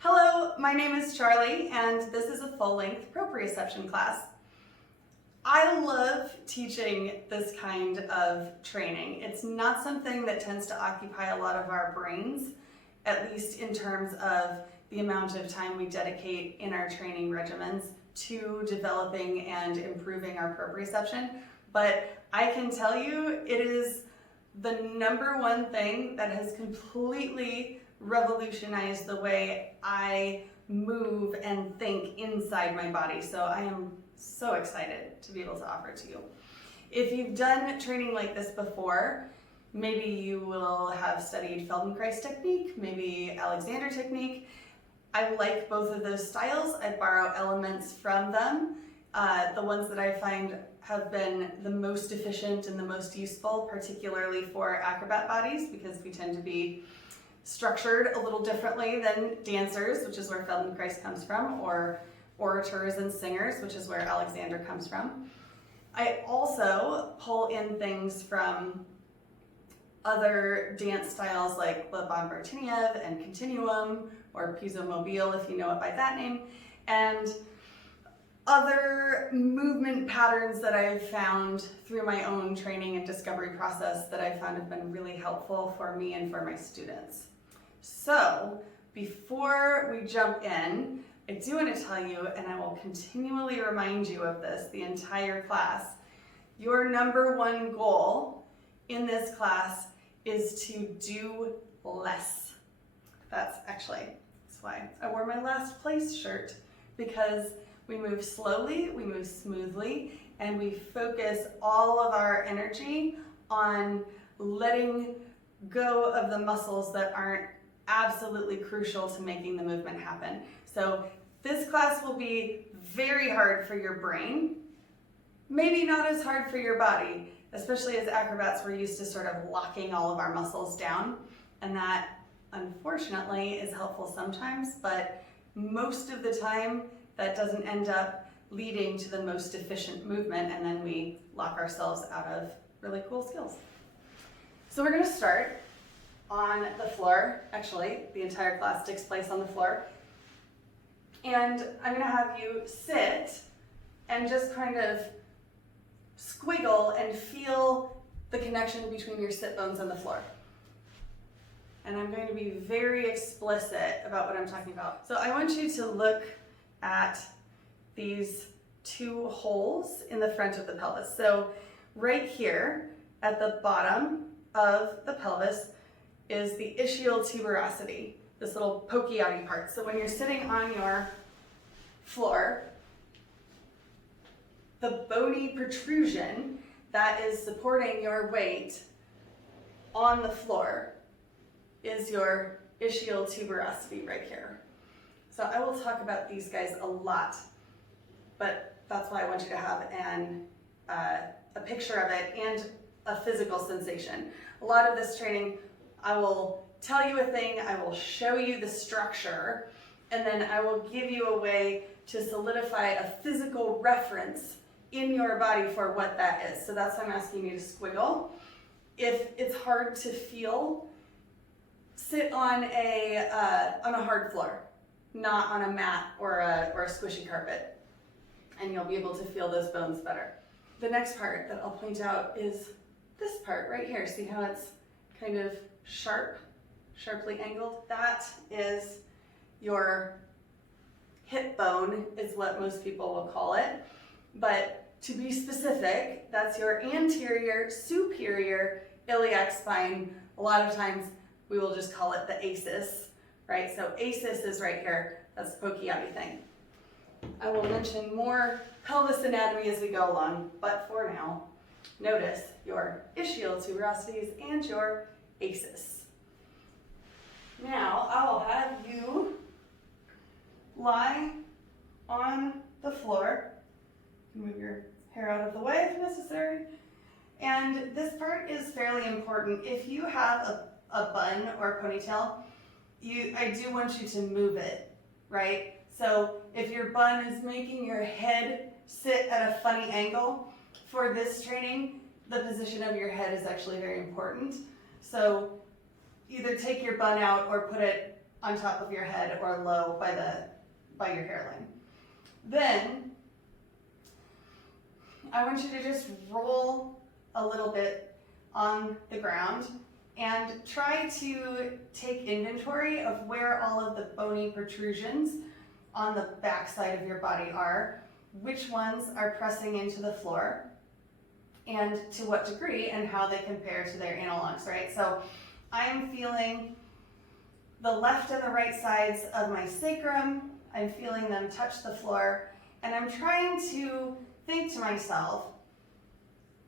Hello, my name is Charlie, and this is a full-length proprioception class. I love teaching this kind of training. It's not something that tends to occupy a lot of our brains, at least in terms of the amount of time we dedicate in our training regimens to developing and improving our proprioception. But I can tell you it is the number one thing that has completely revolutionized the way I move and think inside my body. So I am so excited to be able to offer it to you. If you've done training like this before, maybe you will have studied Feldenkrais technique, maybe Alexander technique. I like both of those styles. I borrow elements from them. The ones that I find have been the most efficient and the most useful, particularly for acrobat bodies, because we tend to be structured a little differently than dancers, which is where Feldenkrais comes from, or orators and singers, which is where Alexander comes from. I also pull in things from other dance styles like Laban Bartenieff and Continuum, or Piso Mobile if you know it by that name, and other movement patterns that I've found through my own training and discovery process that I found have been really helpful for me and for my students. So before we jump in, I do want to tell you, and I will continually remind you of this the entire class, your number one goal in this class is to do less. That's why I wore my last place shirt, because we move slowly, we move smoothly, and we focus all of our energy on letting go of the muscles that aren't absolutely crucial to making the movement happen. So this class will be very hard for your brain, maybe not as hard for your body, especially as acrobats we're used to sort of locking all of our muscles down, and that unfortunately is helpful sometimes, but most of the time that doesn't end up leading to the most efficient movement, and then we lock ourselves out of really cool skills. So we're going to start on the floor. Actually, the entire class takes place on the floor. And I'm going to have you sit and just kind of squiggle and feel the connection between your sit bones and the floor. And I'm going to be very explicit about what I'm talking about. So I want you to look at these two holes in the front of the pelvis. So right here at the bottom of the pelvis is the ischial tuberosity, this little pokey outy part. So when you're sitting on your floor, the bony protrusion that is supporting your weight on the floor is your ischial tuberosity right here. So I will talk about these guys a lot, but that's why I want you to have a picture of it and a physical sensation. A lot of this training, I will tell you a thing, I will show you the structure, and then I will give you a way to solidify a physical reference in your body for what that is. So that's why I'm asking you to squiggle. If it's hard to feel, sit on a hard floor, not on a mat or a squishy carpet, and you'll be able to feel those bones better. The next part that I'll point out is this part right here. See how it's kind of sharply angled? That is your hip bone, is what most people will call it. But to be specific, that's your anterior superior iliac spine. A lot of times we will just call it the ASIS, right? So ASIS is right here. That's the pokey outy thing. I will mention more pelvis anatomy as we go along, but for now, notice your ischial tuberosities and your ASIS. Now, I will have you lie on the floor. Move your hair out of the way if necessary. And this part is fairly important. If you have a bun or a ponytail, I do want you to move it, right? So if your bun is making your head sit at a funny angle, for this training, the position of your head is actually very important. So either take your bun out or put it on top of your head or low by your hairline. Then I want you to just roll a little bit on the ground and try to take inventory of where all of the bony protrusions on the back side of your body are, which ones are pressing into the floor, and to what degree, and how they compare to their analogs, right? So I'm feeling the left and the right sides of my sacrum. I'm feeling them touch the floor, and I'm trying to think to myself,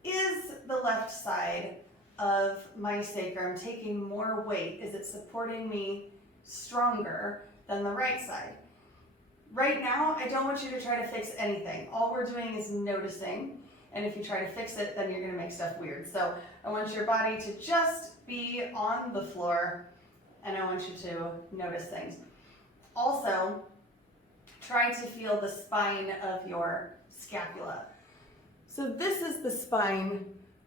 is the left side of my sacrum taking more weight? Is it supporting me stronger than the right side? Right now, I don't want you to try to fix anything. All we're doing is noticing, and if you try to fix it, then you're gonna make stuff weird. So I want your body to just be on the floor, and I want you to notice things. Also, try to feel the spine of your scapula. So this is the spine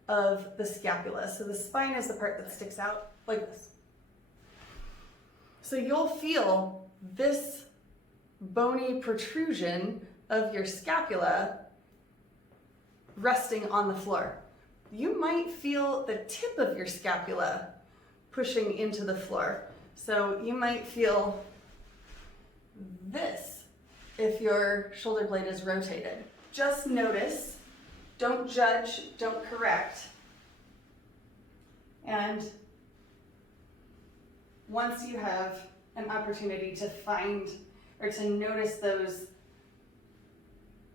of the scapula. So the spine is the part that sticks out like this. So you'll feel this bony protrusion of your scapula resting on the floor. You might feel the tip of your scapula pushing into the floor. So you might feel this if your shoulder blade is rotated. Just notice, don't judge, don't correct. And once you have an opportunity to find or to notice those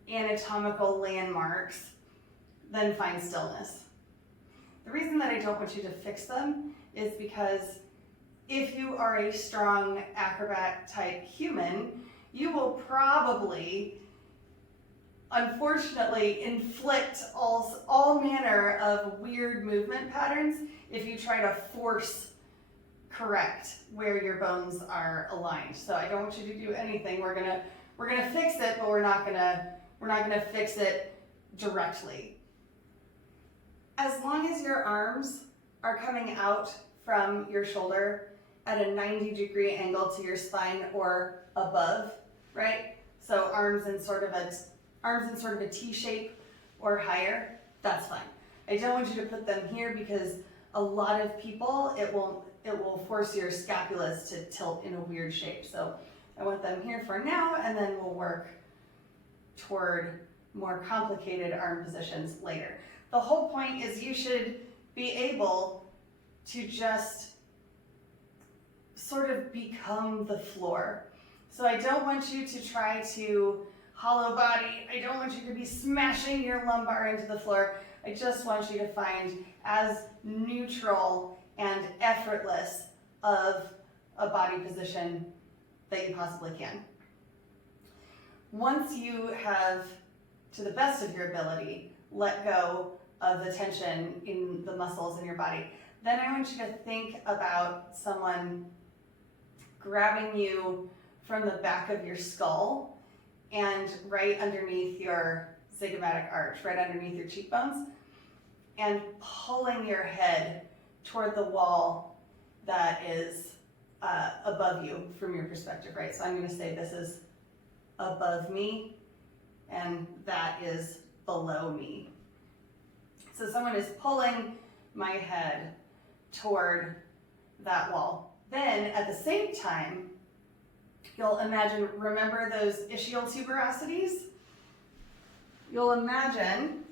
anatomical landmarks, then find stillness. The reason that I don't want you to fix them is because if you are a strong acrobat type human, you will probably, unfortunately, inflict all manner of weird movement patterns if you try to force correct where your bones are aligned. So I don't want you to do anything. We're gonna fix it, but we're not gonna fix it directly. As long as your arms are coming out from your shoulder at a 90-degree angle to your spine or above, right? So arms in sort of a T shape or higher, that's fine. I don't want you to put them here because a lot of people, it will force your scapulas to tilt in a weird shape. So I want them here for now, and then we'll work toward more complicated arm positions later. The whole point is you should be able to just sort of become the floor. So I don't want you to try to hollow body. I don't want you to be smashing your lumbar into the floor. I just want you to find as neutral and effortless of a body position that you possibly can. Once you have, to the best of your ability, let go of the tension in the muscles in your body, then I want you to think about someone grabbing you from the back of your skull and right underneath your zygomatic arch, right underneath your cheekbones, and pulling your head toward the wall that is above you from your perspective, right? So I'm going to say this is above me and that is below me. So someone is pulling my head toward that wall. Then at the same time, you'll imagine, remember those ischial tuberosities? You'll imagine,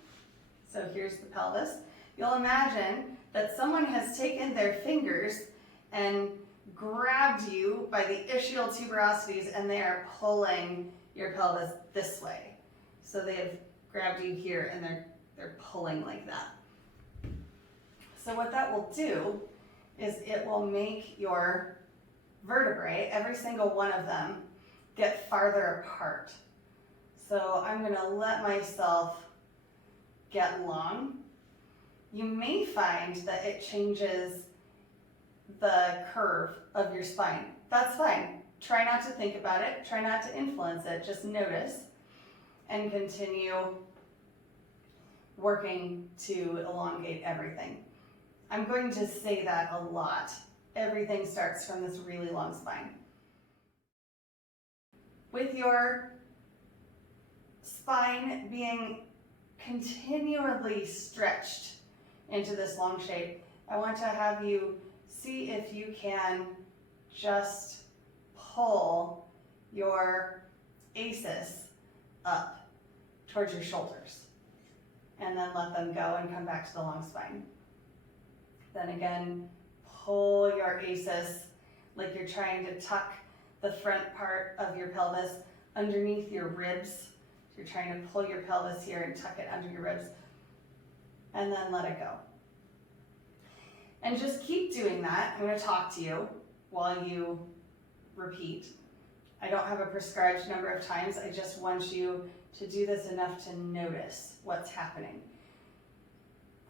so here's the pelvis, you'll imagine that someone has taken their fingers and grabbed you by the ischial tuberosities and they are pulling your pelvis this way. So they have grabbed you here and they're pulling like that. So what that will do is it will make your vertebrae, every single one of them, get farther apart. So I'm going to let myself get long. You may find that it changes the curve of your spine. That's fine. Try not to think about it. Try not to influence it. Just notice and continue working to elongate everything. I'm going to say that a lot. Everything starts from this really long spine. with your spine being continually stretched into this long shape, I want to have you see if you can just pull your ACEs up towards your shoulders, and then let them go and come back to the long spine. Then again, pull your ACEs like you're trying to tuck the front part of your pelvis underneath your ribs. You're trying to pull your pelvis here and tuck it under your ribs, and then let it go. And just keep doing that. I'm going to talk to you while you repeat. I don't have a prescribed number of times. I just want you to do this enough to notice what's happening.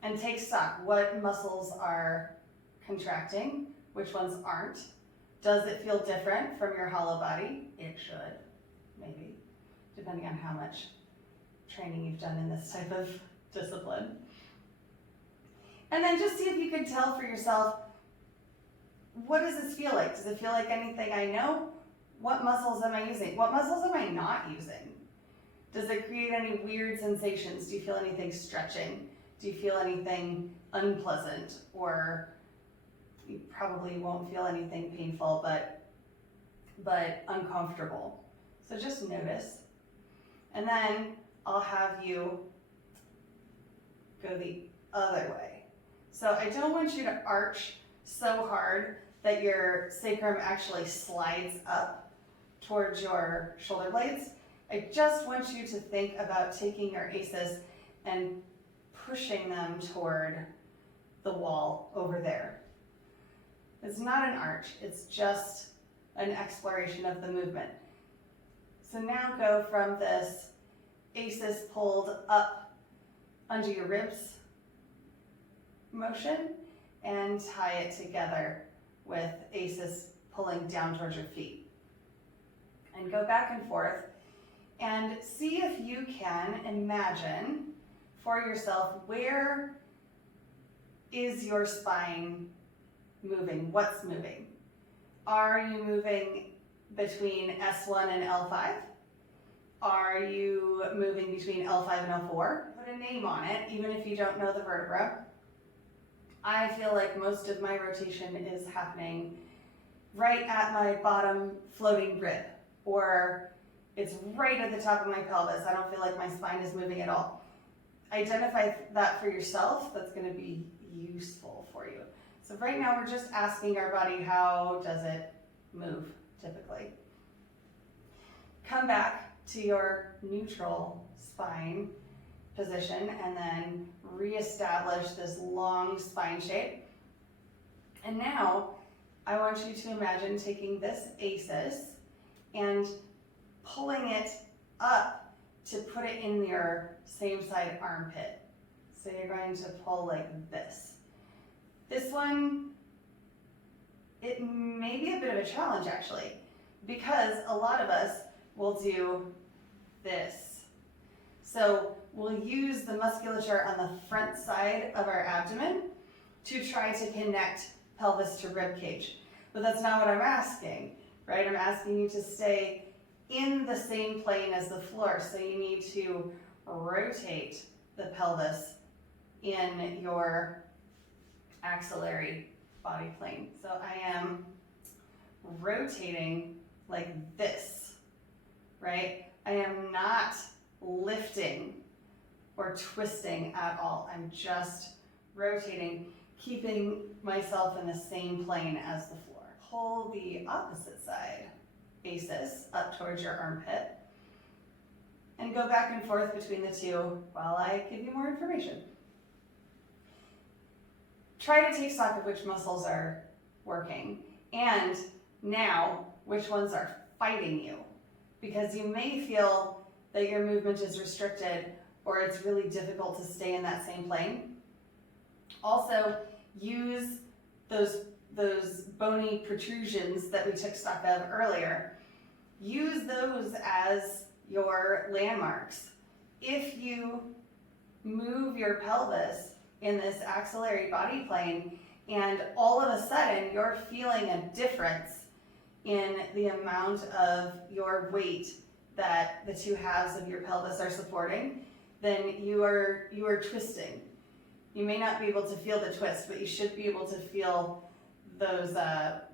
And take stock. What muscles are contracting? Which ones aren't? Does it feel different from your hollow body? It should, maybe, depending on how much training you've done in this type of discipline. And then just see if you can tell for yourself, what does this feel like? Does it feel like anything I know? What muscles am I using? What muscles am I not using? Does it create any weird sensations? Do you feel anything stretching? Do you feel anything unpleasant? Or you probably won't feel anything painful, but uncomfortable. So just notice. And then I'll have you go the other way. So I don't want you to arch so hard that your sacrum actually slides up towards your shoulder blades. I just want you to think about taking your ACEs and pushing them toward the wall over there. It's not an arch, it's just an exploration of the movement. So now go from this ACEs pulled up under your ribs motion and tie it together with ACEs pulling down towards your feet. And go back and forth and see if you can imagine for yourself, where is your spine moving? What's moving? Are you moving between S1 and L5? Are you moving between L5 and L4? Put a name on it, even if you don't know the vertebra. I feel like most of my rotation is happening right at my bottom floating rib, or it's right at the top of my pelvis. I don't feel like my spine is moving at all. Identify that for yourself. That's going to be useful for you. So right now we're just asking our body, how does it move typically? Come back to your neutral spine position and then reestablish this long spine shape. And now I want you to imagine taking this ACEs and pulling it up to put it in your same side armpit. So you're going to pull like this. This one, it may be a bit of a challenge actually, because a lot of us will do this. So we'll use the musculature on the front side of our abdomen to try to connect pelvis to rib cage. But that's not what I'm asking, right? I'm asking you to stay in the same plane as the floor. So you need to rotate the pelvis in your axillary body plane. So I am rotating like this, right? I am not lifting or twisting at all. I'm just rotating, keeping myself in the same plane as the floor. Pull the opposite side, ACEs, up towards your armpit, and go back and forth between the two while I give you more information. Try to take stock of which muscles are working, and now which ones are fighting you, because you may feel that your movement is restricted or it's really difficult to stay in that same plane. Also, use those bony protrusions that we took stock of earlier. Use those as your landmarks. If you move your pelvis in this axillary body plane and all of a sudden you're feeling a difference in the amount of your weight that the two halves of your pelvis are supporting, then you are twisting. You may not be able to feel the twist, but you should be able to feel those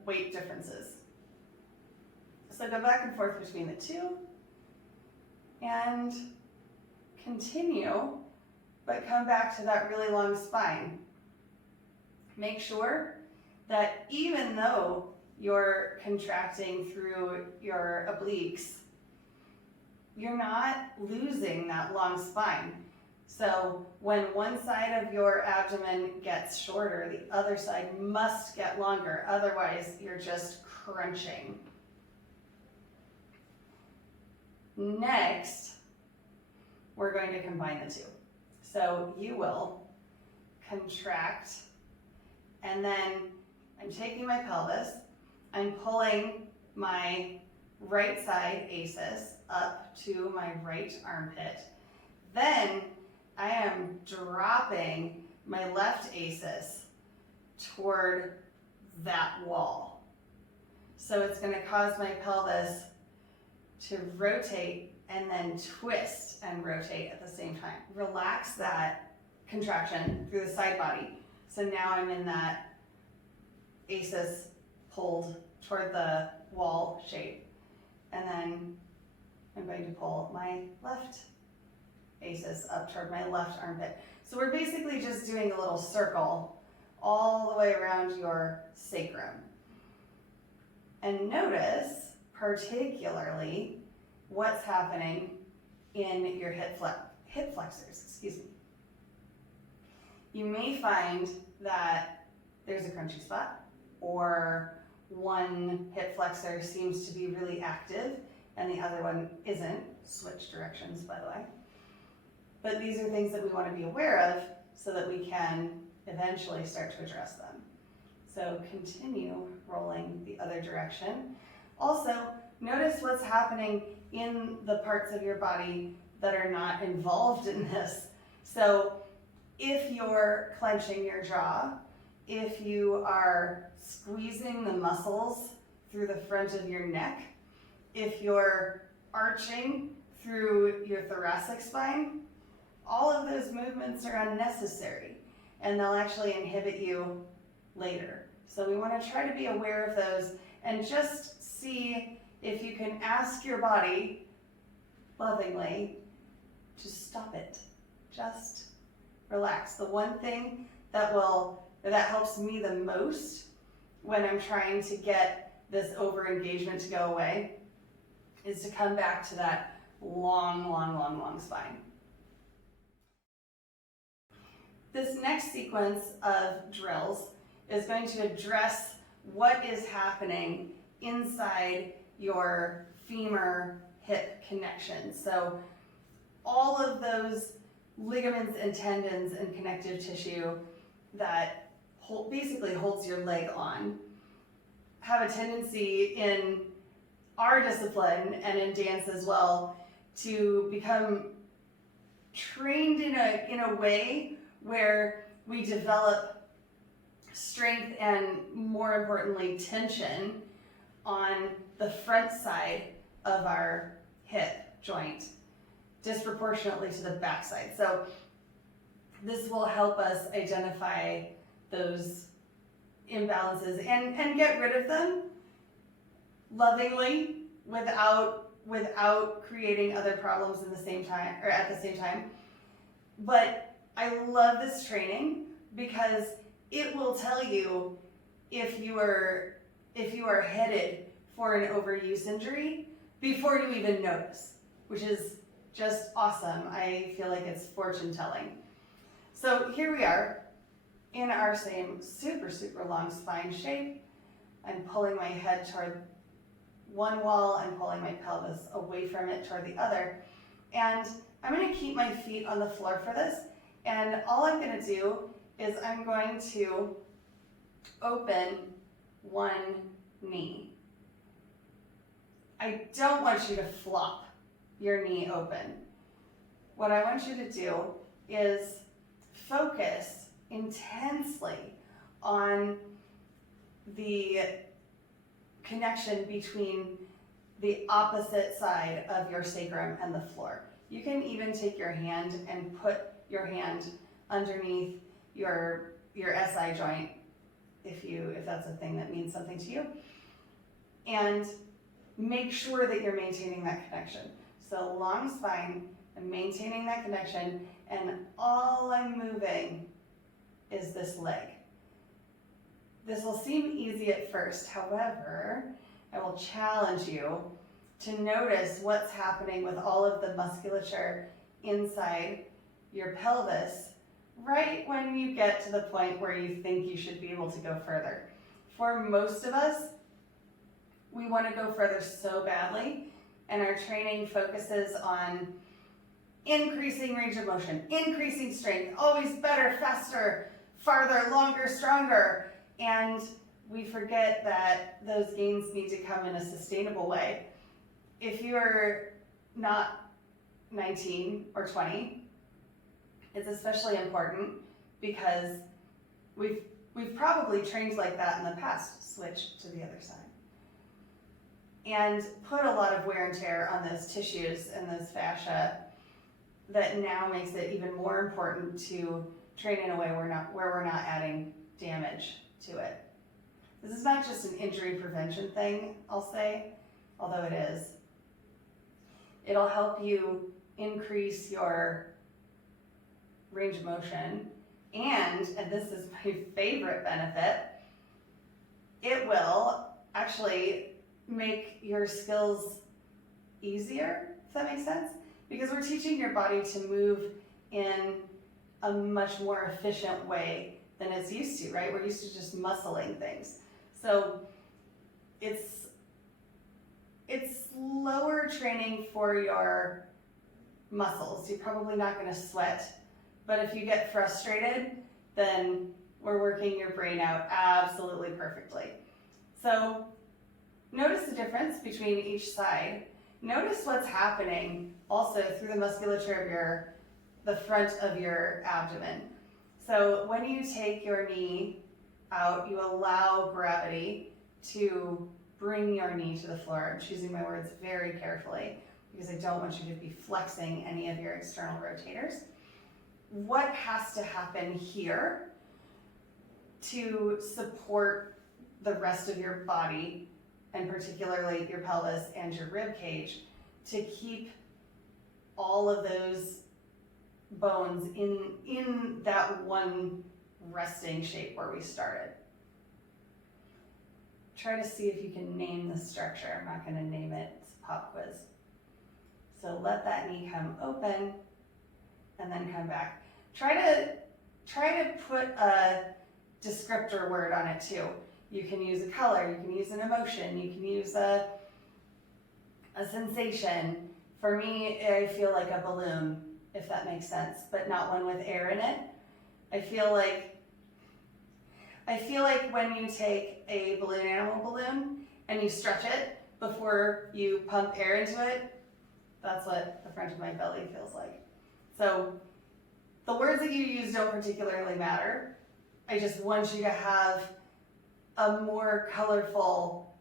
weight differences. So go back and forth between the two and continue, but come back to that really long spine. Make sure that even though you're contracting through your obliques, you're not losing that long spine. So when one side of your abdomen gets shorter, the other side must get longer. Otherwise, you're just crunching. Next, we're going to combine the two. So you will contract, and then I'm taking my pelvis, I'm pulling my right side ACES up to my right armpit. Then I am dropping my left ACES toward that wall. So it's going to cause my pelvis to rotate and then twist and rotate at the same time. Relax that contraction through the side body. So now I'm in that ACES pulled toward the wall shape. And then I'm going to pull my left ACES up toward my left armpit. So we're basically just doing a little circle all the way around your sacrum. And notice particularly what's happening in your hip flexors, excuse me. You may find that there's a crunchy spot, or one hip flexor seems to be really active and the other one isn't. Switch directions, by the way. But these are things that we want to be aware of so that we can eventually start to address them. So continue rolling the other direction. Also, notice what's happening in the parts of your body that are not involved in this. So if you're clenching your jaw, if you are squeezing the muscles through the front of your neck, if you're arching through your thoracic spine, all of those movements are unnecessary and they'll actually inhibit you later. So we want to try to be aware of those and just see if you can ask your body lovingly to stop it. Just relax. The one thing that helps me the most when I'm trying to get this over-engagement to go away is to come back to that long spine. This next sequence of drills is going to address what is happening inside your femur-hip connection. So all of those ligaments and tendons and connective tissue that basically holds your leg on have a tendency in our discipline and in dance as well to become trained in a way where we develop strength and, more importantly, tension on the front side of our hip joint disproportionately to the back side. So this will help us identify those imbalances and get rid of them lovingly without creating other problems in the same time or at the same time. But I love this training because it will tell you if you are headed for an overuse injury before you even notice, which is just awesome. I feel like it's fortune telling. So here we are in our same super long spine shape. I'm pulling my head toward one wall and pulling my pelvis away from it toward the other. And I'm going to keep my feet on the floor for this. And all I'm going to do is I'm going to open one knee. I don't want you to flop your knee open. What I want you to do is focus intensely on the connection between the opposite side of your sacrum and the floor. You can even take your hand and put your hand underneath your SI joint if that's a thing that means something to you, and make sure that you're maintaining that connection. So long spine and maintaining that connection, and all I'm moving is this leg. This will seem easy at first, however, I will challenge you to notice what's happening with all of the musculature inside your pelvis right when you get to the point where you think you should be able to go further. For most of us, we want to go further so badly, and our training focuses on increasing range of motion, increasing strength, always better, faster, farther, longer, stronger, and we forget that those gains need to come in a sustainable way. If you're not 19 or 20, it's especially important because we've probably trained like that in the past. Switch to the other side. And put a lot of wear and tear on those tissues and those fascia that now makes it even more important to train in a way where we're not adding damage to it. This is not just an injury prevention thing, I'll say, although it is. It'll help you increase your range of motion, and this is my favorite benefit, it will actually make your skills easier, if that makes sense, because we're teaching your body to move in a much more efficient way than it's used to, right? We're used to just muscling things. So it's lower training for your muscles. You're probably not going to sweat, but if you get frustrated, then we're working your brain out absolutely perfectly. So notice the difference between each side. Notice what's happening also through the musculature of the front of your abdomen. So when you take your knee out, you allow gravity to bring your knee to the floor. I'm choosing my words very carefully because I don't want you to be flexing any of your external rotators. What has to happen here to support the rest of your body, and particularly your pelvis and your rib cage, to keep all of those bones in that one resting shape where we started? Try to see if you can name the structure. I'm not going to name it. It's a pop quiz. So let that knee come open and then come back. Try to put a descriptor word on it too. You can use a color, you can use an emotion, you can use a sensation. For me, I feel like a balloon, if that makes sense, but not one with air in it. I feel like when you take a balloon animal balloon and you stretch it before you pump air into it, that's what the front of my belly feels like. So the words that you use don't particularly matter. I just want you to have a more colorful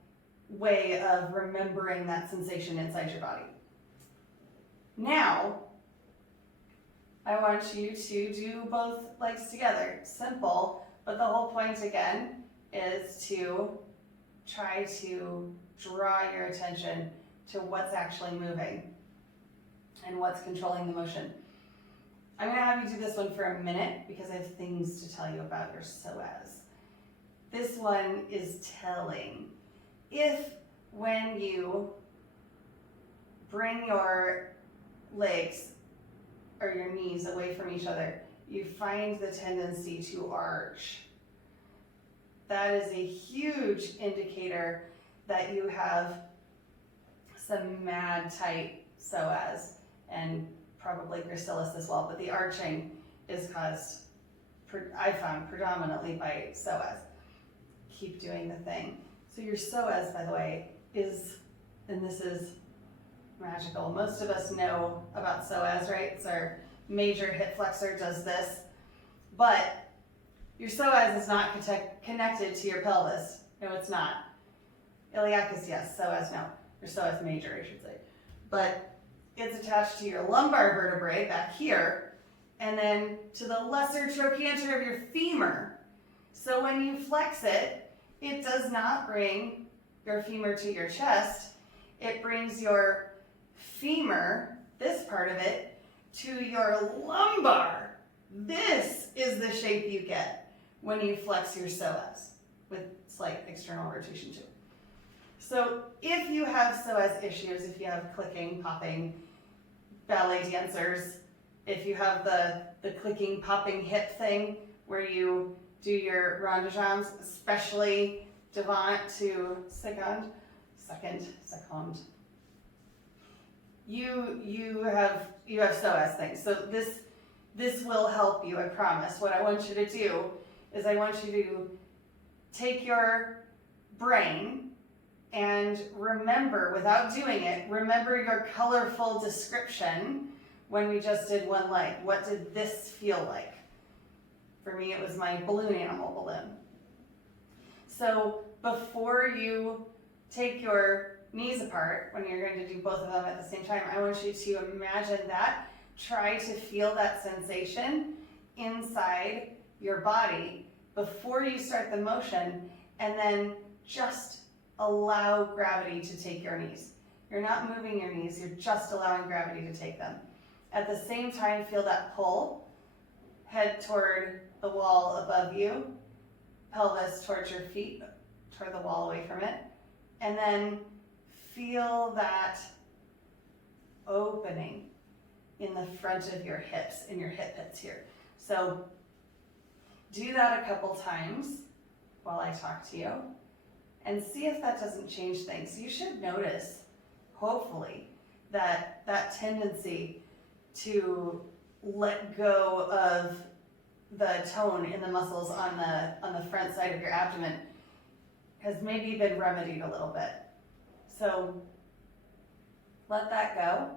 way of remembering that sensation inside your body. Now, I want you to do both legs together. Simple, but the whole point again is to try to draw your attention to what's actually moving and what's controlling the motion. I'm going to have you do this one for a minute because I have things to tell you about your psoas. This one is telling. If when you bring your legs or your knees away from each other, you find the tendency to arch, that is a huge indicator that you have some mad tight psoas and probably gracilis as well, but the arching is caused, I found, predominantly by psoas. Keep doing the thing. So your psoas, by the way, is, and this is magical, most of us know about psoas, right? It's our major hip flexor, does this, but your psoas is not connected to your pelvis. No, it's not. Iliacus, yes. Psoas, no. Or psoas major, I should say. But it's attached to your lumbar vertebrae back here, and then to the lesser trochanter of your femur. So when you flex it, it does not bring your femur to your chest. It brings your femur, this part of it, to your lumbar. This is the shape you get when you flex your psoas with slight external rotation too. So if you have psoas issues, if you have clicking, popping, ballet dancers, if you have the clicking, popping hip thing where you do your rond de jambes, especially devant to second, you have psoas things. So this will help you, I promise. What I want you to do is I want you to take your brain and remember, without doing it, remember your colorful description when we just did one leg. What did this feel like? For me, it was my balloon animal balloon. So before you take your knees apart, when you're going to do both of them at the same time, I want you to imagine that. Try to feel that sensation inside your body before you start the motion, and then just allow gravity to take your knees. You're not moving your knees, you're just allowing gravity to take them. At the same time, feel that pull. Head toward the wall above you, pelvis towards your feet, toward the wall away from it, and then feel that opening in the front of your hips, in your hip pits here. So do that a couple times while I talk to you and see if that doesn't change things. You should notice, hopefully, that tendency to let go of the tone in the muscles on the front side of your abdomen has maybe been remedied a little bit. So let that go.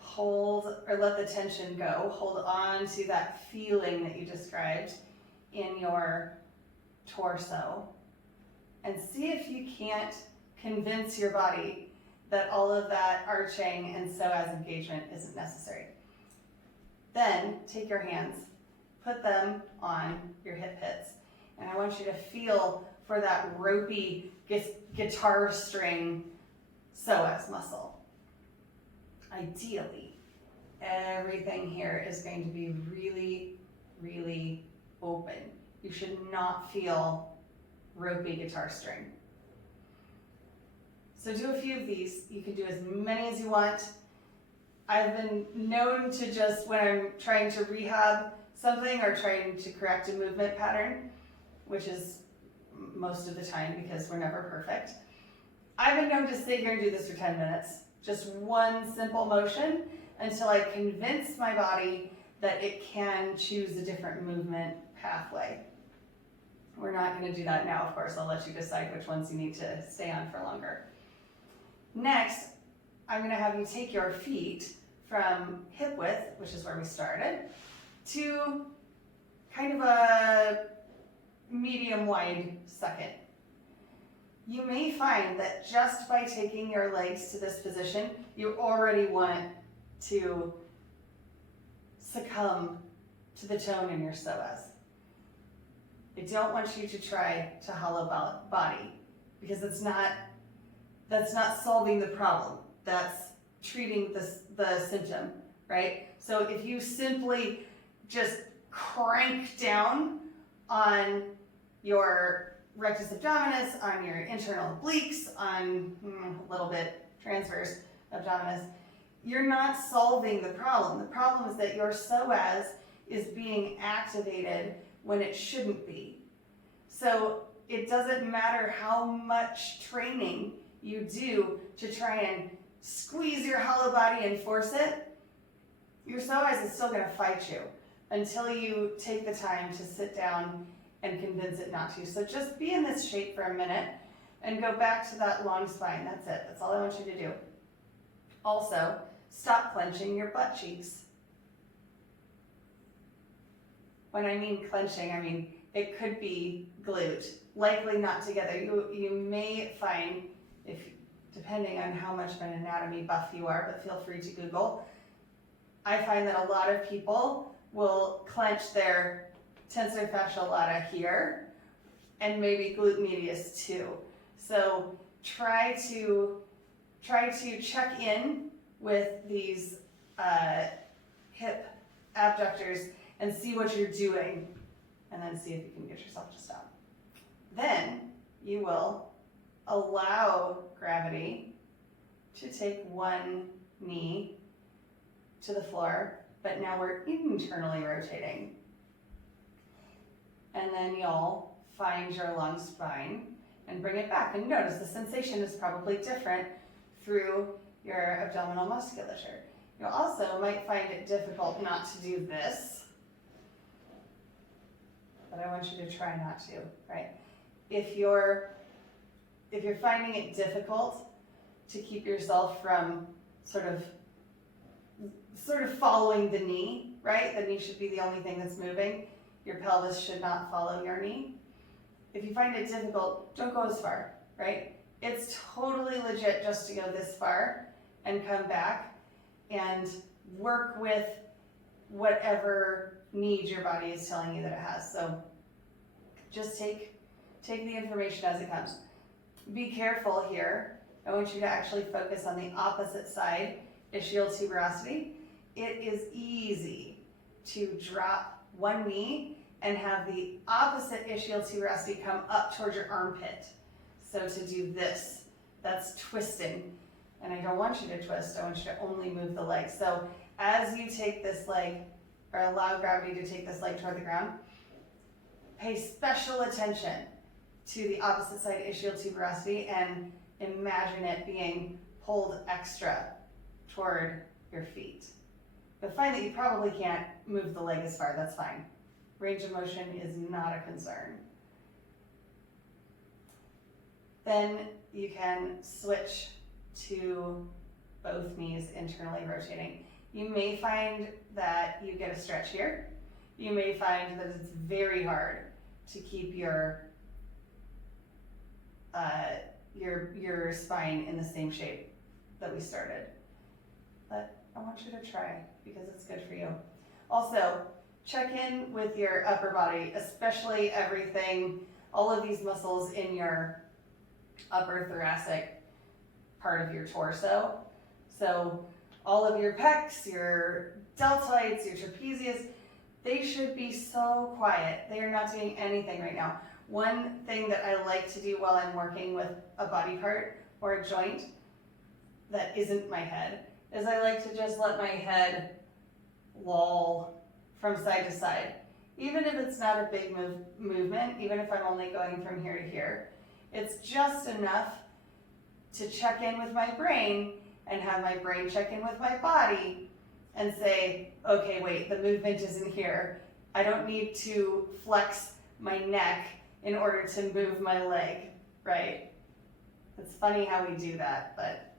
Hold, or let the tension go. Hold on to that feeling that you described in your torso, and see if you can't convince your body that all of that arching and psoas engagement isn't necessary. Then take your hands, put them on your hip pits, and I want you to feel for that ropey guitar string psoas muscle. Ideally, everything here is going to be really, really open. You should not feel ropey guitar string. So do a few of these. You can do as many as you want. I've been known to just, when I'm trying to rehab something or trying to correct a movement pattern, which is most of the time because we're never perfect, I've been known to sit here and do this for 10 minutes. Just one simple motion until I convince my body that it can choose a different movement pathway. We're not going to do that now, of course. I'll let you decide which ones you need to stay on for longer. Next, I'm going to have you take your feet from hip width, which is where we started, to kind of a medium wide second. You may find that just by taking your legs to this position, you already want to succumb to the tone in your psoas. I don't want you to try to hollow body, because that's not solving the problem. That's treating the symptom, right? So if you simply just crank down on your rectus abdominis, on your internal obliques, on a little bit transverse abdominis, you're not solving the problem. The problem is that your psoas is being activated when it shouldn't be. So it doesn't matter how much training you do to try and squeeze your hollow body and force it, your psoas is still going to fight you until you take the time to sit down and convince it not to. So just be in this shape for a minute and go back to that long spine. That's it. That's all I want you to do. Also, stop clenching your butt cheeks. When I mean clenching, I mean it could be glute, likely not together. You may find, depending on how much of an anatomy buff you are, but feel free to Google, I find that a lot of people will clench their tensor fasciae lata here and maybe glute medius too. So try to check in with these hip abductors and see what you're doing, and then see if you can get yourself to stop. Then you will allow gravity to take one knee to the floor, but now we're internally rotating. And then you'll find your long spine and bring it back. And notice the sensation is probably different through your abdominal musculature. You also might find it difficult not to do this, but I want you to try not to, right? If you're finding it difficult to keep yourself from sort of following the knee, right? The knee should be the only thing that's moving. Your pelvis should not follow your knee. If you find it difficult, don't go as far, right? It's totally legit just to go this far and come back and work with whatever need your body is telling you that it has. So just take the information as it comes. Be careful here. I want you to actually focus on the opposite side, ischial tuberosity. It is easy to drop one knee and have the opposite ischial tuberosity come up towards your armpit. So to do this, that's twisting. And I don't want you to twist, I want you to only move the leg. So as you take this leg, or allow gravity to take this leg toward the ground, pay special attention to the opposite side ischial tuberosity and imagine it being pulled extra toward your feet. You'll find that you probably can't move the leg as far, that's fine. Range of motion is not a concern. Then you can switch to both knees internally rotating. You may find that you get a stretch here. You may find that it's very hard to keep your spine in the same shape that we started. But I want you to try because it's good for you. Also, check in with your upper body, especially everything, all of these muscles in your upper thoracic part of your torso. So all of your pecs, your deltoids, your trapezius, they should be so quiet. They are not doing anything right now. One thing that I like to do while I'm working with a body part or a joint that isn't my head is I like to just let my head loll from side to side. Even if it's not a big movement, even if I'm only going from here to here, it's just enough to check in with my brain and have my brain check in with my body and say, okay, wait, the movement isn't here. I don't need to flex my neck in order to move my leg, right? It's funny how we do that, but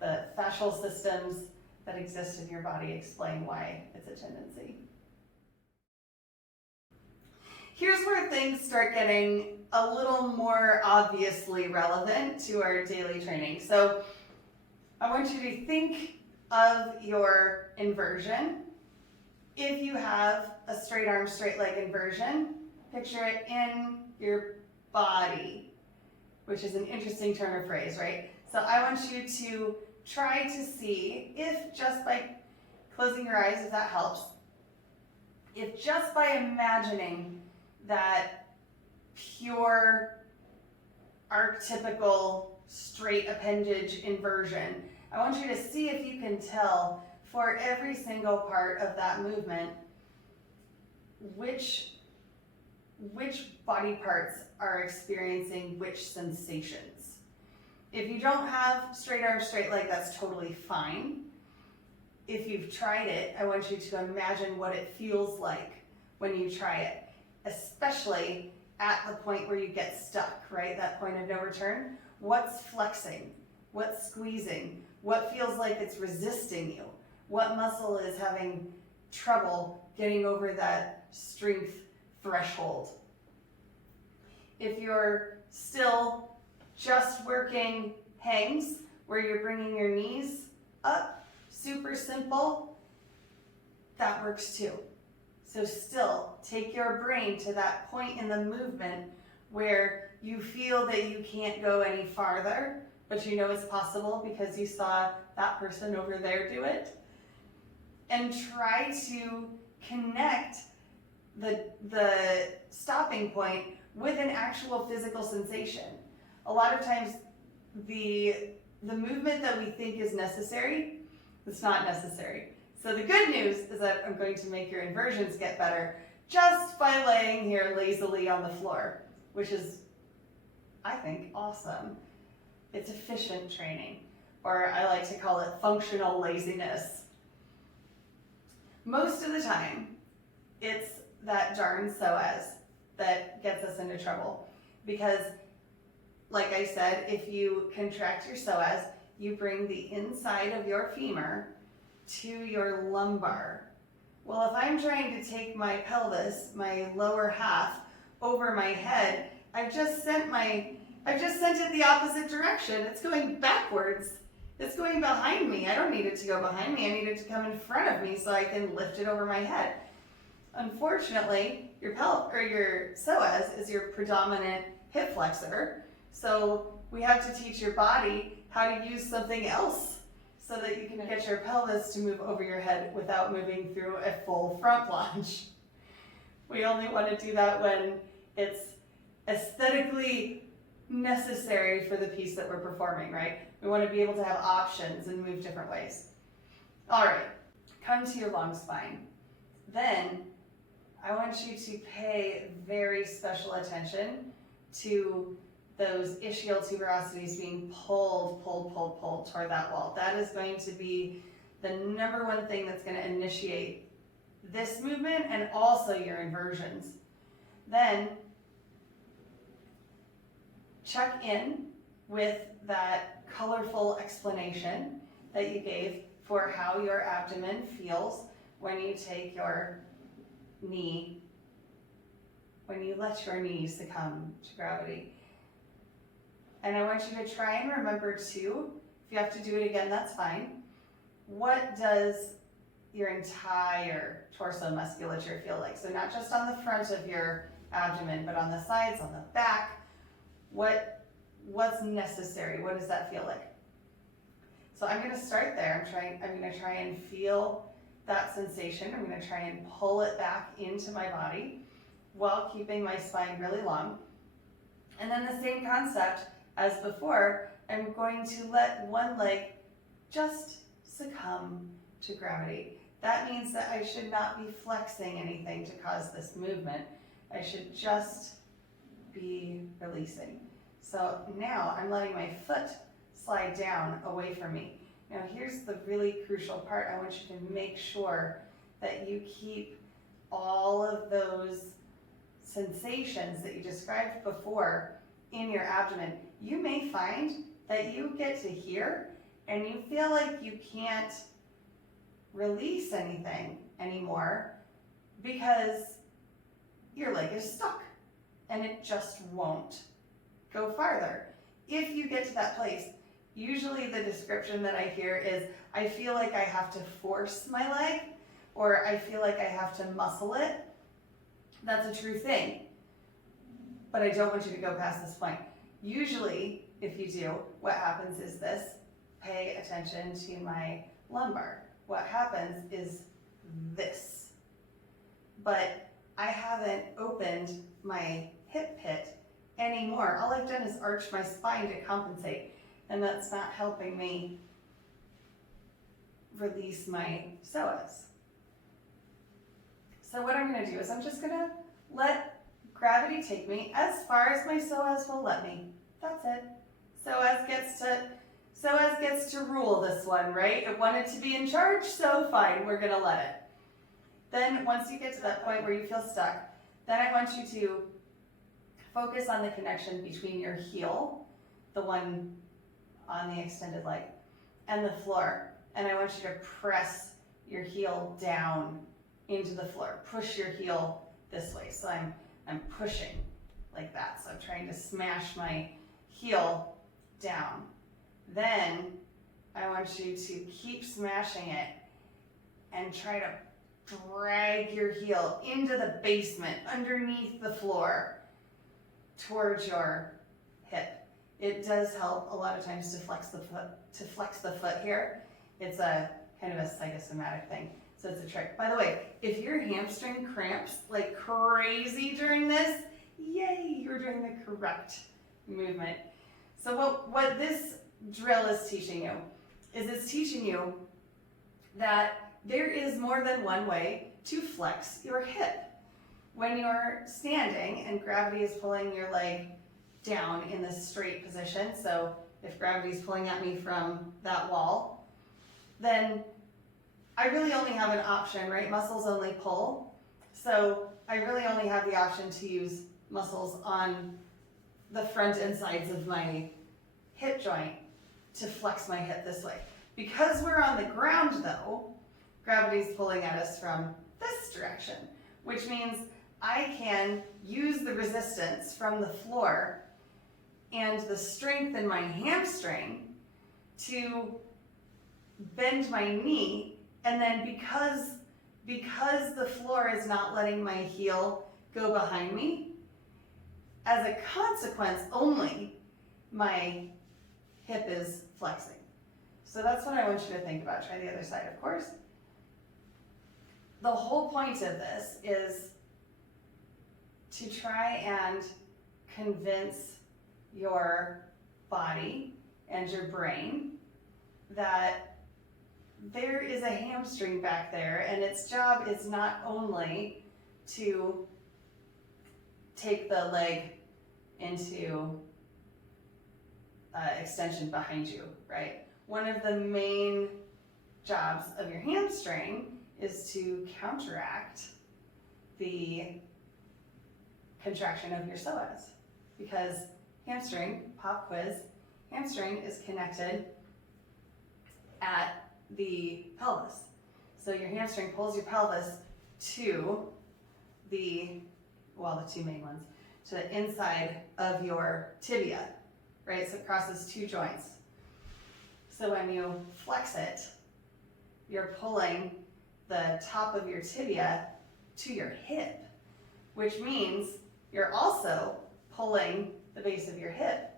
the fascial systems that exist in your body explain why it's a tendency. Here's where things start getting a little more obviously relevant to our daily training. So I want you to think of your inversion. If you have a straight arm, straight leg inversion, picture it in your body, which is an interesting turn of phrase, right? So I want you to try to see if just by closing your eyes, if that helps, if just by imagining that pure archetypical straight appendage inversion, I want you to see if you can tell for every single part of that movement which body parts are experiencing which sensations. If you don't have straight arm, straight leg, that's totally fine. If you've tried it, I want you to imagine what it feels like when you try it, especially at the point where you get stuck, right? That point of no return. What's flexing? What's squeezing? What feels like it's resisting you? What muscle is having trouble getting over that strength threshold, If you're still just working hangs, where you're bringing your knees up, super simple, that works too. So still, take your brain to that point in the movement where you feel that you can't go any farther, but you know it's possible because you saw that person over there do it. And try to connect the stopping point with an actual physical sensation. A lot of times the movement that we think is necessary, it's not necessary. So the good news is that I'm going to make your inversions get better just by laying here lazily on the floor, which is, I think, awesome. It's efficient training, or I like to call it functional laziness. Most of the time, it's that darn psoas that gets us into trouble. Because, like I said, if you contract your psoas, you bring the inside of your femur to your lumbar. Well, if I'm trying to take my pelvis, my lower half, over my head, I've just sent it the opposite direction. It's going backwards. It's going behind me. I don't need it to go behind me. I need it to come in front of me so I can lift it over my head. Unfortunately, your psoas is your predominant hip flexor. So we have to teach your body how to use something else so that you can get your pelvis to move over your head without moving through a full front plunge. We only want to do that when it's aesthetically necessary for the piece that we're performing, right? We want to be able to have options and move different ways. All right, come to your long spine. Then I want you to pay very special attention to those ischial tuberosities being pulled toward that wall. That is going to be the number one thing that's going to initiate this movement and also your inversions. Then check in with that colorful explanation that you gave for how your abdomen feels when you take your knee, when you let your knee succumb to gravity. And I want you to try and remember too, if you have to do it again, that's fine. What does your entire torso musculature feel like? So not just on the front of your abdomen, but on the sides, on the back. What's necessary? What does that feel like? So I'm going to start there. I'm going to try and feel that sensation. I'm going to try and pull it back into my body while keeping my spine really long. And then the same concept as before, I'm going to let one leg just succumb to gravity. That means that I should not be flexing anything to cause this movement. I should just be releasing. So now I'm letting my foot slide down away from me. Now here's the really crucial part. I want you to make sure that you keep all of those sensations that you described before in your abdomen. You may find that you get to here and you feel like you can't release anything anymore because your leg is stuck and it just won't go farther. If you get to that place, usually the description that I hear is, I feel like I have to force my leg, or I feel like I have to muscle it. That's a true thing, but I don't want you to go past this point. Usually, if you do, what happens is this. Pay attention to my lumbar. What happens is this. But I haven't opened my hip pit anymore. All I've done is arch my spine to compensate, and that's not helping me release my psoas. So what I'm going to do is I'm just going to let gravity take me as far as my psoas will let me. That's it. Psoas gets to rule this one, right? It wanted to be in charge, so fine, we're going to let it. Then once you get to that point where you feel stuck, then I want you to focus on the connection between your heel, the one on the extended leg, and the floor. And I want you to press your heel down into the floor. Push your heel this way. So I'm pushing like that. So I'm trying to smash my heel down. Then I want you to keep smashing it and try to drag your heel into the basement, underneath the floor, towards your hip. It does help a lot of times to flex the foot here. It's a kind of a psychosomatic thing. So it's a trick. By the way, if your hamstring cramps like crazy during this, yay, you're doing the correct movement. So what this drill is teaching you is it's teaching you that there is more than one way to flex your hip. When you're standing and gravity is pulling your leg down in this straight position, so if gravity is pulling at me from that wall, then I really only have an option, right? Muscles only pull. So I really only have the option to use muscles on the front and sides of my hip joint to flex my hip this way. Because we're on the ground though, gravity's pulling at us from this direction, which means I can use the resistance from the floor and the strength in my hamstring to bend my knee, and then because the floor is not letting my heel go behind me, as a consequence only, my hip is flexing. So that's what I want you to think about. Try the other side, of course. The whole point of this is to try and convince your body and your brain that there is a hamstring back there, and its job is not only to take the leg into extension behind you, right? One of the main jobs of your hamstring is to counteract the contraction of your psoas, because hamstring, pop quiz, hamstring is connected at the pelvis. So your hamstring pulls your pelvis to the two main ones, to the inside of your tibia, right? So it crosses two joints. So when you flex it, you're pulling the top of your tibia to your hip, which means you're also pulling the base of your hip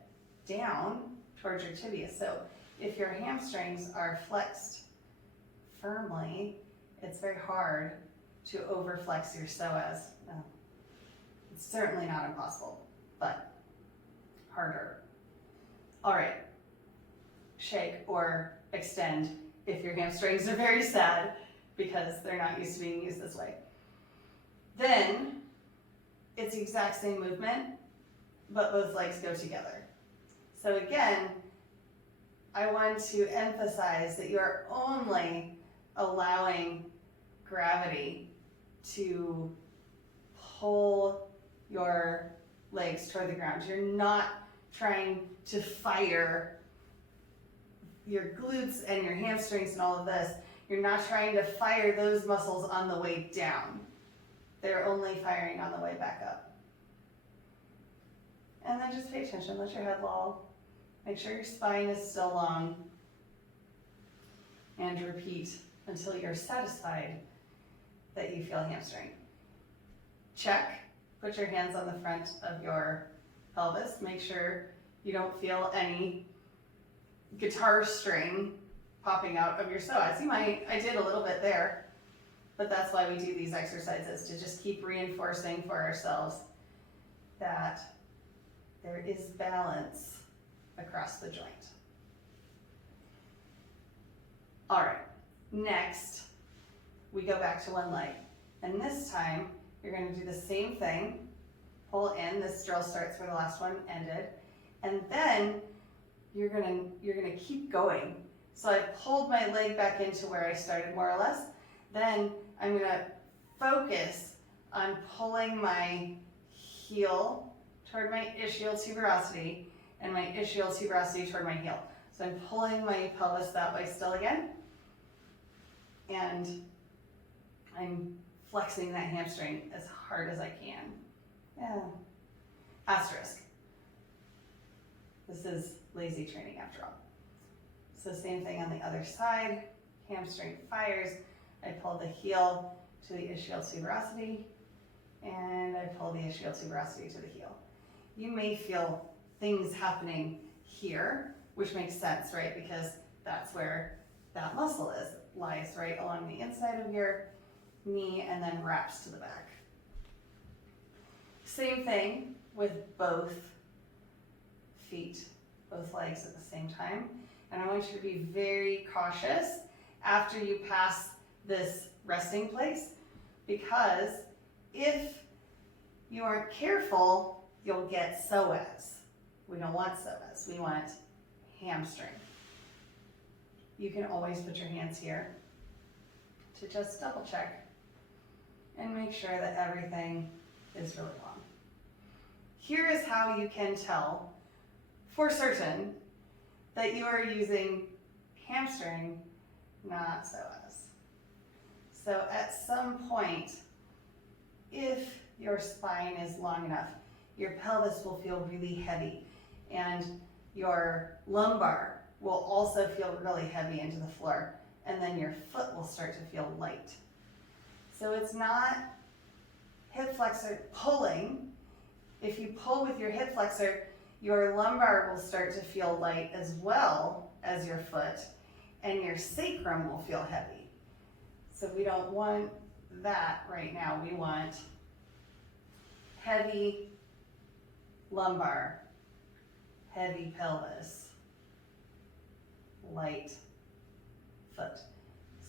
down towards your tibia. So if your hamstrings are flexed firmly, it's very hard to overflex your psoas. It's certainly not impossible, but harder. All right, shake or extend if your hamstrings are very sad because they're not used to being used this way. Then it's the exact same movement, but both legs go together. So again, I want to emphasize that you're only allowing gravity to pull your legs toward the ground. You're not trying to fire your glutes and your hamstrings and all of this. You're not trying to fire those muscles on the way down. They're only firing on the way back up. And then just pay attention, let your head loll. Make sure your spine is still long. And repeat until you're satisfied that you feel hamstring. Check. Put your hands on the front of your pelvis. Make sure you don't feel any guitar string popping out of your psoas. I did a little bit there, but that's why we do these exercises, to just keep reinforcing for ourselves that there is balance across the joint. All right, next we go back to one leg, and this time you're going to do the same thing. Pull in. This drill starts where the last one ended, and then you're gonna keep going. So I pulled my leg back into where I started, more or less. Then I'm gonna focus on pulling my heel toward my ischial tuberosity and my ischial tuberosity toward my heel. So I'm pulling my pelvis that way still again, and I'm flexing that hamstring as hard as I can. Yeah. asterisk. This is lazy training after all. So same thing on the other side. Hamstring fires. I pull the heel to the ischial tuberosity, and I pull the ischial tuberosity to the heel. You may feel things happening here, which makes sense, right? Because that's where that muscle is. It lies right along the inside of your knee and then wraps to the back. Same thing with both feet, both legs at the same time. And I want you to be very cautious after you pass this resting place, because if you aren't careful, you'll get psoas. We don't want psoas, we want hamstring. You can always put your hands here to just double check and make sure that everything is really long. Here is how you can tell for certain that you are using hamstring, not psoas. So at some point, if your spine is long enough, your pelvis will feel really heavy, and your lumbar will also feel really heavy into the floor, and then your foot will start to feel light. So it's not hip flexor pulling. If you pull with your hip flexor, your lumbar will start to feel light as well as your foot, and your sacrum will feel heavy. So we don't want that right now. We want heavy lumbar, heavy pelvis, light foot.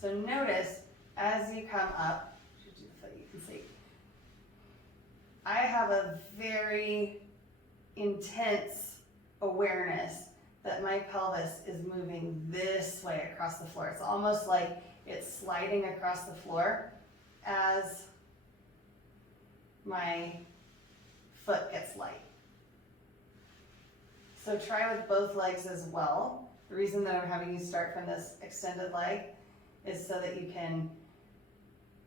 So notice as you come up, you can see, I have a very intense awareness that my pelvis is moving this way across the floor. It's almost like it's sliding across the floor as my foot gets light. So try with both legs as well. The reason that I'm having you start from this extended leg is so that you can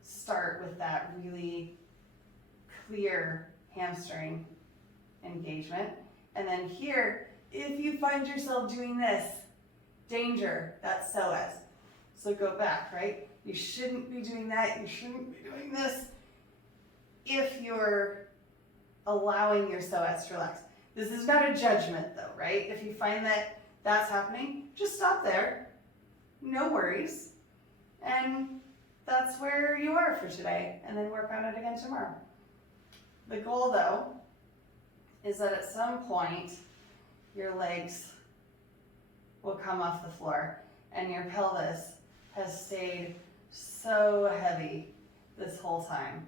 start with that really clear hamstring engagement. And then here, if you find yourself doing this, danger, that's psoas. So go back, right? You shouldn't be doing that, you shouldn't be doing this if you're allowing your psoas to relax. This is not a judgment though, right? If you find that that's happening, just stop there, no worries, and that's where you are for today, and then work on it again tomorrow. The goal though is that at some point your legs will come off the floor and your pelvis has stayed so heavy this whole time.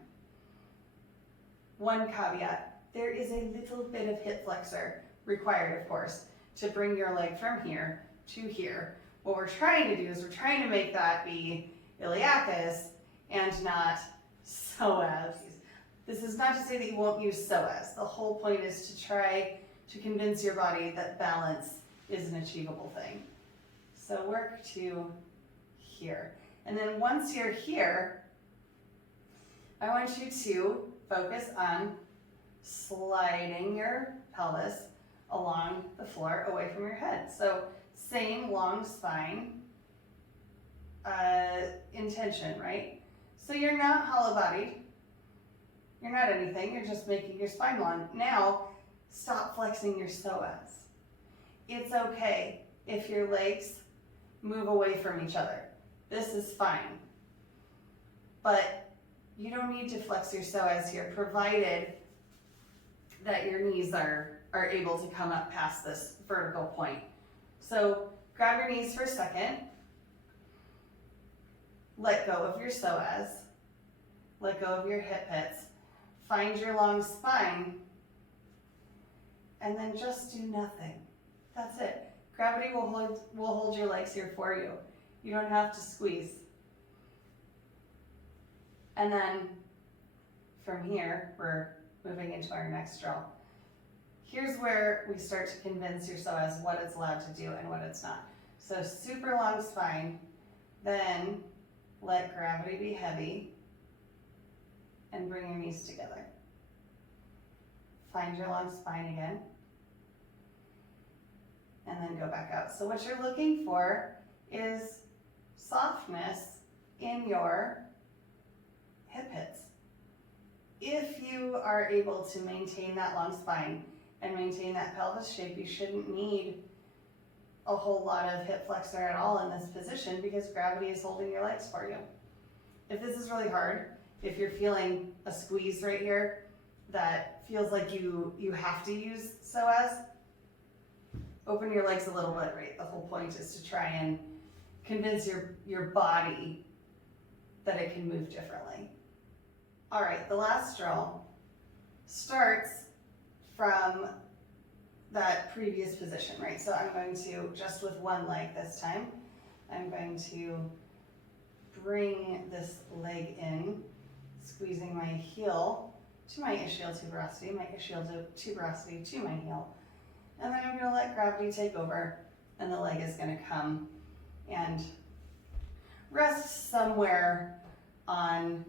One caveat, there is a little bit of hip flexor required, of course, to bring your leg from here to here. What we're trying to do is we're trying to make that be iliacus and not psoas. This is not to say that you won't use psoas. The whole point is to try to convince your body that balance is an achievable thing. So work to here. And then once you're here, I want you to focus on sliding your pelvis along the floor away from your head. So same long spine intention, right? So you're not hollow bodied. You're not anything. You're just making your spine long. Now, stop flexing your psoas. It's okay if your legs move away from each other. This is fine. But you don't need to flex your psoas here, provided that your knees are able to come up past this vertical point. So grab your knees for a second. Let go of your psoas. Let go of your hip pits. Find your long spine. And then just do nothing. That's it. Gravity will hold your legs here for you. You don't have to squeeze. And then from here, we're moving into our next drill. Here's where we start to convince your psoas what it's allowed to do and what it's not. So super long spine, then let gravity be heavy and bring your knees together. Find your long spine again. And then go back out. So what you're looking for is softness in your hip pits. If you are able to maintain that long spine and maintain that pelvis shape, you shouldn't need a whole lot of hip flexor at all in this position because gravity is holding your legs for you. If this is really hard, if you're feeling a squeeze right here that feels like you have to use psoas, open your legs a little bit, right? The whole point is to try and convince your body that it can move differently. All right, the last drill starts from that previous position, right? So I'm going to, just with one leg this time, I'm going to bring this leg in, squeezing my heel to my ischial tuberosity, my ischial tuberosity to my heel. And then I'm going to let gravity take over, and the leg is going to come and rest somewhere on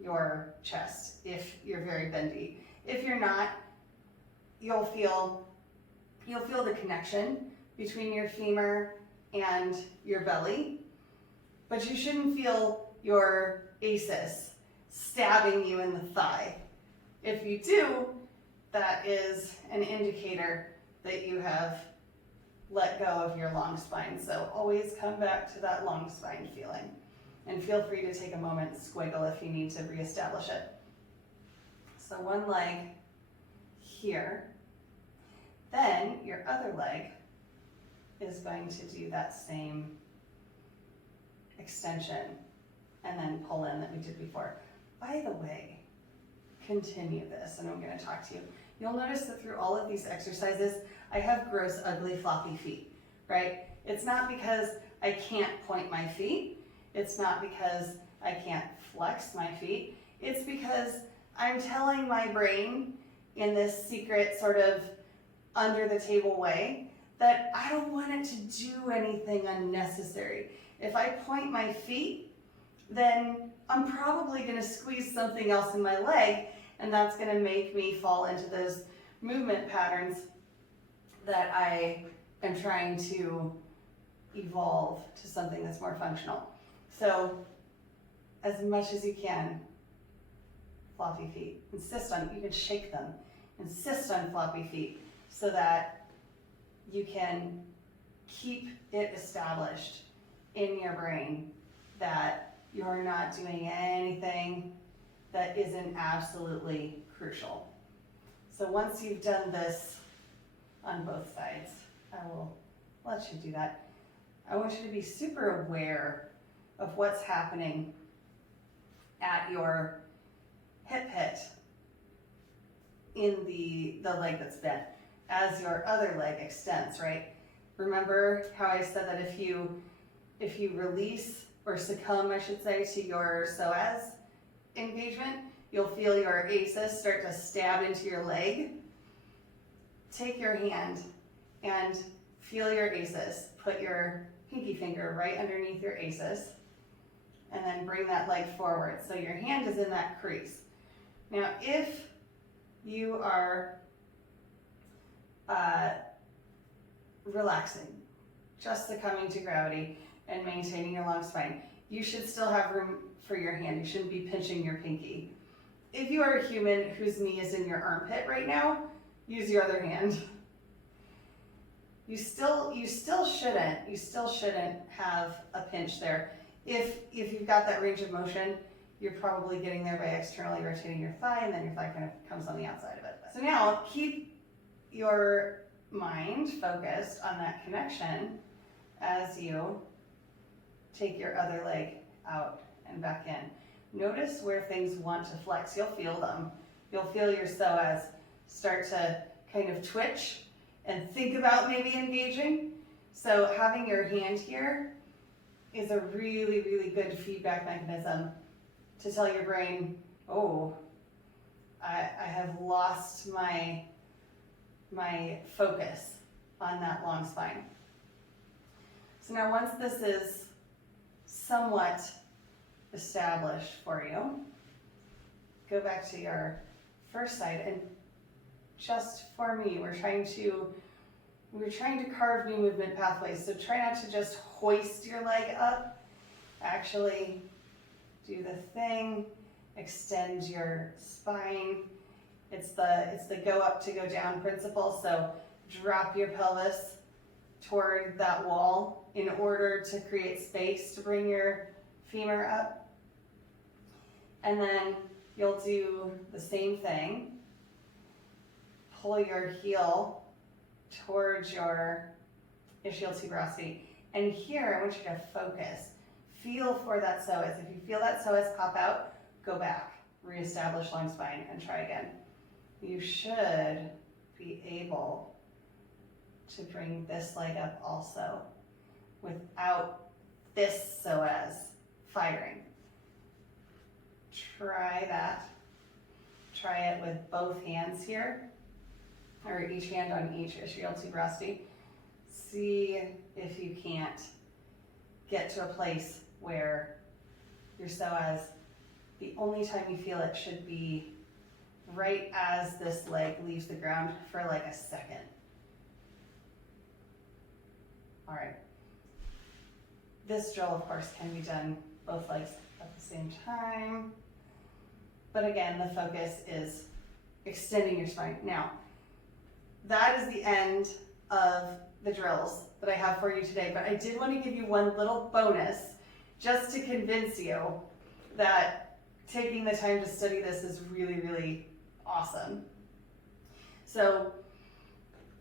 your chest if you're very bendy. If you're not, you'll feel the connection between your femur and your belly, but you shouldn't feel your ACES stabbing you in the thigh. If you do, that is an indicator that you have let go of your long spine. So always come back to that long spine feeling. And feel free to take a moment and squiggle if you need to reestablish it. So one leg here. Then your other leg is going to do that same extension and then pull in that we did before. By the way, continue this, and I'm going to talk to you. You'll notice that through all of these exercises, I have gross, ugly, floppy feet, right? It's not because I can't point my feet. It's not because I can't flex my feet. It's because I'm telling my brain in this secret sort of under the table way that I don't want it to do anything unnecessary. If I point my feet, then I'm probably going to squeeze something else in my leg, and that's going to make me fall into those movement patterns that I am trying to evolve to something that's more functional. So as much as you can, floppy feet. Insist on, you can shake them. Insist on floppy feet so that you can keep it established in your brain that you're not doing anything that isn't absolutely crucial. So once you've done this on both sides, I will let you do that. I want you to be super aware of what's happening at your hip pit in the leg that's bent as your other leg extends, right? Remember how I said that if you release or succumb, I should say, to your psoas engagement, you'll feel your ACES start to stab into your leg. Take your hand and feel your ACES. Put your pinky finger right underneath your ACES and then bring that leg forward. So your hand is in that crease. Now, if you are relaxing, just succumbing to gravity and maintaining your long spine, you should still have room for your hand. You shouldn't be pinching your pinky. If you are a human whose knee is in your armpit right now, use your other hand. You still shouldn't have a pinch there. If you've got that range of motion, you're probably getting there by externally rotating your thigh, and then your thigh kind of comes on the outside of it. So now keep your mind focused on that connection as you take your other leg out and back in. Notice where things want to flex. You'll feel them. You'll feel your psoas start to kind of twitch and think about maybe engaging. So having your hand here is a really, really good feedback mechanism to tell your brain, oh, I have lost my focus on that long spine. So now once this is somewhat established for you, go back to your first side and just for me. We're trying to carve new movement pathways. So try not to just hoist your leg up. Actually do the thing, extend your spine. It's the go up to go down principle. So drop your pelvis toward that wall in order to create space to bring your femur up. And then you'll do the same thing. Pull your heel towards your ischial tuberosity. And here, I want you to focus. Feel for that psoas. If you feel that psoas pop out, go back. Reestablish long spine and try again. You should be able to bring this leg up also without this psoas firing. Try that. Try it with both hands here, or each hand on each ischial tuberosity. See if you can't get to a place where your psoas, the only time you feel it should be right as this leg leaves the ground for like a second. All right. This drill, of course, can be done both legs at the same time. But again, the focus is extending your spine. Now, that is the end of the drills that I have for you today, but I did want to give you one little bonus just to convince you that taking the time to study this is really, really awesome. So,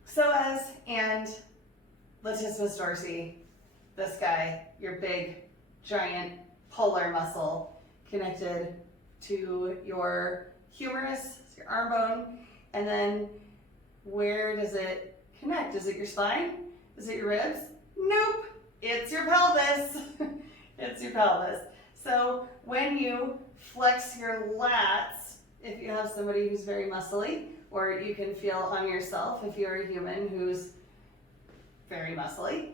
psoas and latissimus dorsi, this guy, your big, giant polar muscle connected to your humerus, your arm bone, and then where does it connect? Is it your spine? Is it your ribs? Nope, it's your pelvis. It's your pelvis. So when you flex your lats, if you have somebody who's very muscly, or you can feel on yourself if you're a human who's very muscly,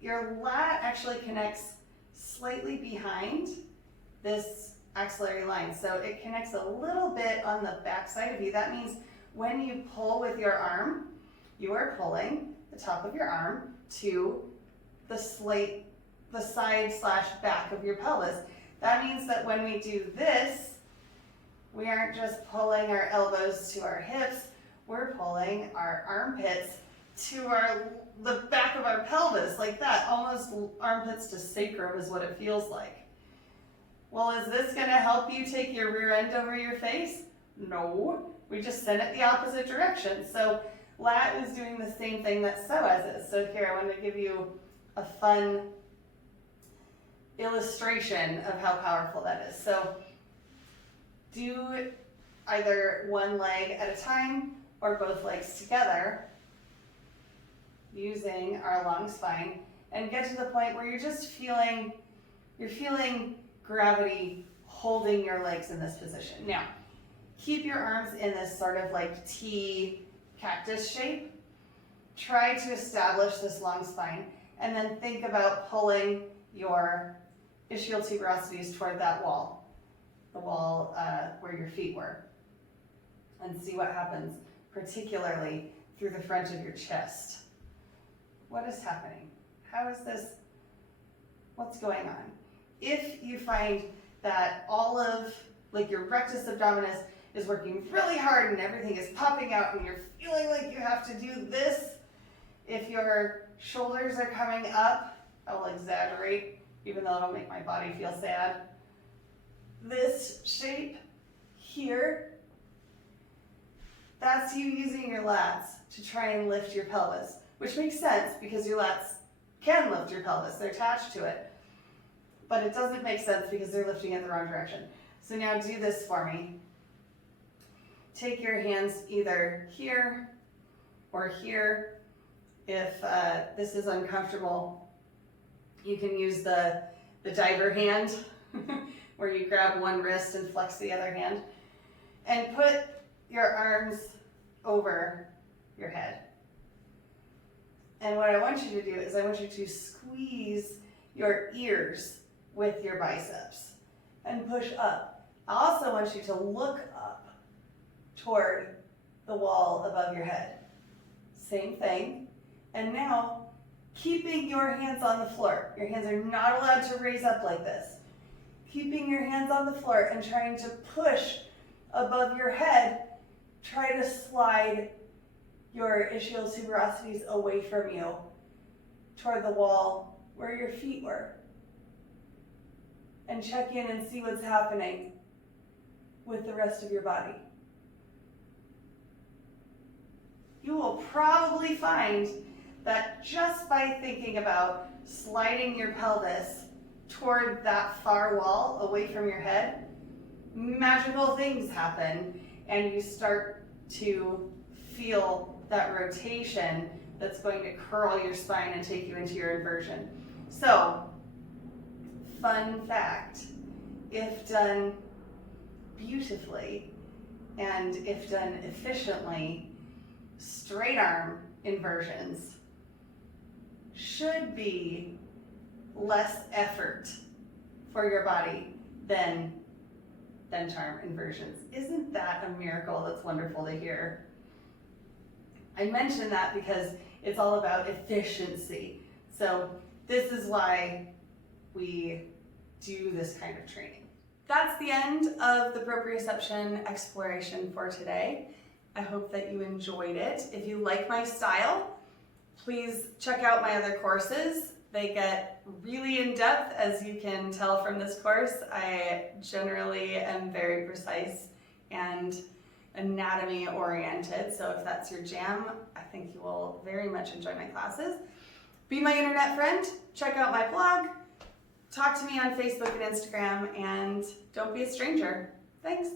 your lat actually connects slightly behind this axillary line. So it connects a little bit on the back side of you. That means when you pull with your arm, you are pulling the top of your arm to the side/back of your pelvis. That means that when we do this, we aren't just pulling our elbows to our hips, we're pulling our armpits to the back of our pelvis, like that. Almost armpits to sacrum is what it feels like. Well, is this going to help you take your rear end over your face? No, we just send it the opposite direction. So lat is doing the same thing that psoas is. So here, I want to give you a fun illustration of how powerful that is. So do either one leg at a time or both legs together using our long spine, and get to the point where you're just feeling gravity holding your legs in this position. Now, keep your arms in this sort of like T cactus shape. Try to establish this long spine, and then think about pulling your ischial tuberosities toward that wall, the wall where your feet were, and see what happens, particularly through the front of your chest. What is happening? How is this? What's going on? If you find that all of your rectus abdominis is working really hard and everything is popping out and you're feeling like you have to do this, if your shoulders are coming up, I will exaggerate, even though it'll make my body feel sad. This shape here, that's you using your lats to try and lift your pelvis, which makes sense because your lats can lift your pelvis. They're attached to it. But it doesn't make sense because they're lifting it the wrong direction. So now do this for me. Take your hands either here or here. If this is uncomfortable, you can use the diver hand where you grab one wrist and flex the other hand. And put your arms over your head. And what I want you to do is I want you to squeeze your ears with your biceps and push up. I also want you to look up toward the wall above your head. Same thing. And now, keeping your hands on the floor. Your hands are not allowed to raise up like this. Keeping your hands on the floor and trying to push above your head, try to slide your ischial tuberosities away from you toward the wall where your feet were. And check in and see what's happening with the rest of your body. You will probably find that just by thinking about sliding your pelvis toward that far wall away from your head, magical things happen and you start to feel that rotation that's going to curl your spine and take you into your inversion. So, fun fact, if done beautifully and if done efficiently, straight arm inversions should be less effort for your body than bench arm inversions. Isn't that a miracle? That's wonderful to hear. I mention that because it's all about efficiency. So this is why we do this kind of training. That's the end of the proprioception exploration for today. I hope that you enjoyed it. If you like my style, please check out my other courses. They get really in-depth, as you can tell from this course. I generally am very precise and anatomy oriented, so if that's your jam, I think you will very much enjoy my classes. Be my internet friend, check out my blog, talk to me on Facebook and Instagram, and don't be a stranger. Thanks.